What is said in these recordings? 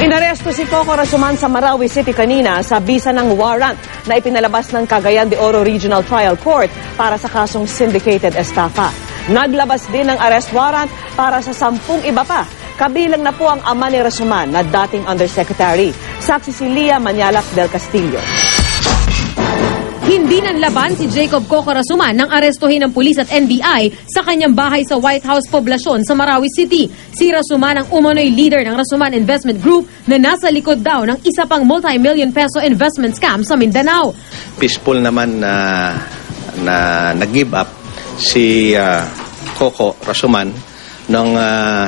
Inaresto si Coco Rasuman sa Marawi City kanina sa bisa ng warrant na ipinalabas ng Cagayan de Oro Regional Trial Court para sa kasong syndicated estafa. Naglabas din ng arrest warrant para sa 10 iba pa. Kabilang na po ang ama ni Rasuman na dating undersecretary. Saksi si Lia Manyalak del Castillo. Hindi nanlaban si Jacob Coco Rasuman nang arestuhin ng pulis at NBI sa kanyang bahay sa White House Poblacion sa Marawi City. Si Rasuman ang umano'y leader ng Rasuman Investment Group na nasa likod daw ng isa pang multi-million peso investment scam sa Mindanao. Peaceful naman na nag-give up si Coco Rasuman nung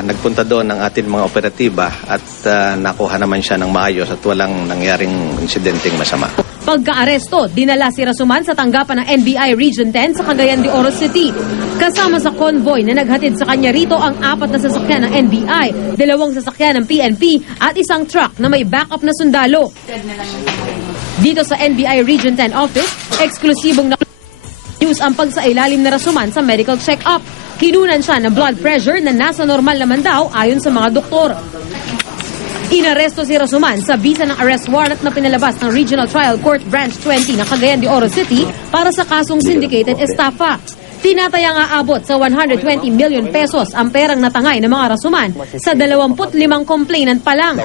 nagpunta doon ng ating mga operatiba at nakuha naman siya ng maayos at walang nangyaring insidenteng masama. Pagka-aresto, dinala si Rasuman sa tanggapan ng NBI Region 10 sa Cagayan de Oro City. Kasama sa convoy na naghatid sa kanya rito ang 4 na sasakyan ng NBI, 2 sasakyan ng PNP at isang truck na may backup na sundalo. Dito sa NBI Region 10 office, eksklusibong news ang pagsailalim na Rasuman sa medical check-up. Kinunan siya ng blood pressure na nasa normal naman daw ayon sa mga doktor. Inaresto si Rasuman sa bisa ng arrest warrant na pinalabas ng Regional Trial Court Branch 20 ng Cagayan de Oro City para sa kasong syndicated estafa. Tinatayang aabot sa 120 million pesos ang perang natangay ng mga Rasuman sa 25 complainant pa lang.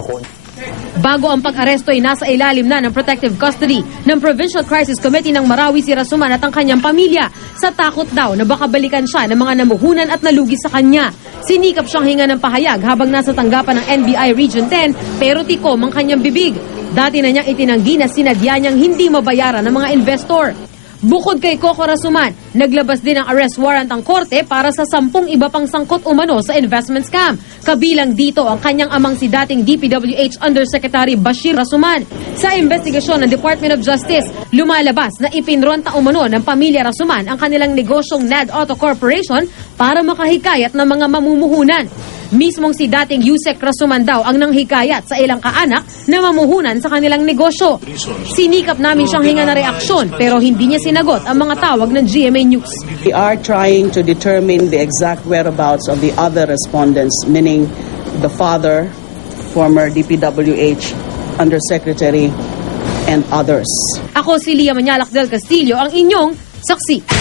Bago ang pag-aresto ay nasa ilalim na ng protective custody ng Provincial Crisis Committee ng Marawi si Rasuman at ang kanyang pamilya sa takot daw na baka balikan siya ng mga namuhunan at nalugi sa kanya. Sinikap siyang hinga ng pahayag habang nasa tanggapan ng NBI Region 10 pero tikom ang kanyang bibig. Dati na niyang itinanggi na sinadya niyang hindi mabayaran ng mga investor. Bukod kay Coco Rasuman, naglabas din ng arrest warrant ang korte para sa 10 iba pang sangkot umano sa investment scam. Kabilang dito ang kanyang amang si dating DPWH Undersecretary Bashir Rasuman. Sa investigasyon ng Department of Justice, lumalabas na ipinronta umano ng pamilya Rasuman ang kanilang negosyong NAD Auto Corporation para makahikayat ng mga mamumuhunan. Mismong si dating Yusek Rasuman daw ang nanghikayat sa ilang kaanak na mamuhunan sa kanilang negosyo. Sinikap namin siyang hinga na reaksyon pero hindi niya sinagot ang mga tawag ng GMA News. We are trying to determine the exact whereabouts of the other respondents, meaning the father, former DPWH Undersecretary, and others. Ako si Lia Manyalak del Castillo, ang inyong saksi.